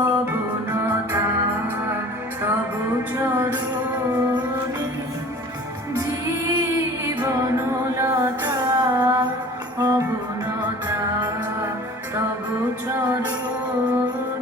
অবনতা তব চরণে জীবনলতা অবনতা তব চরণে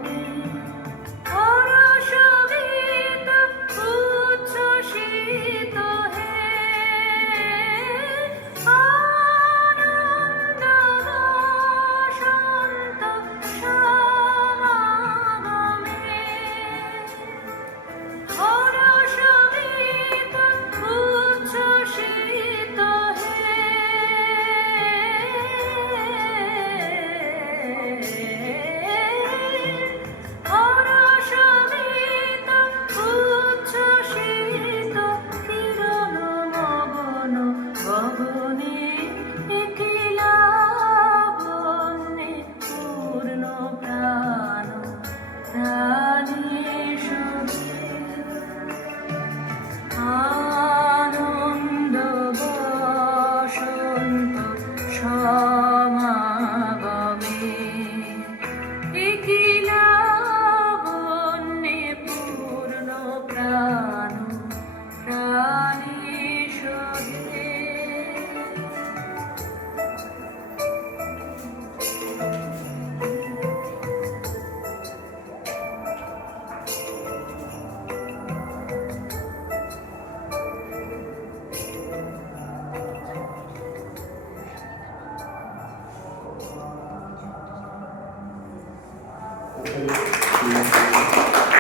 Obrigado.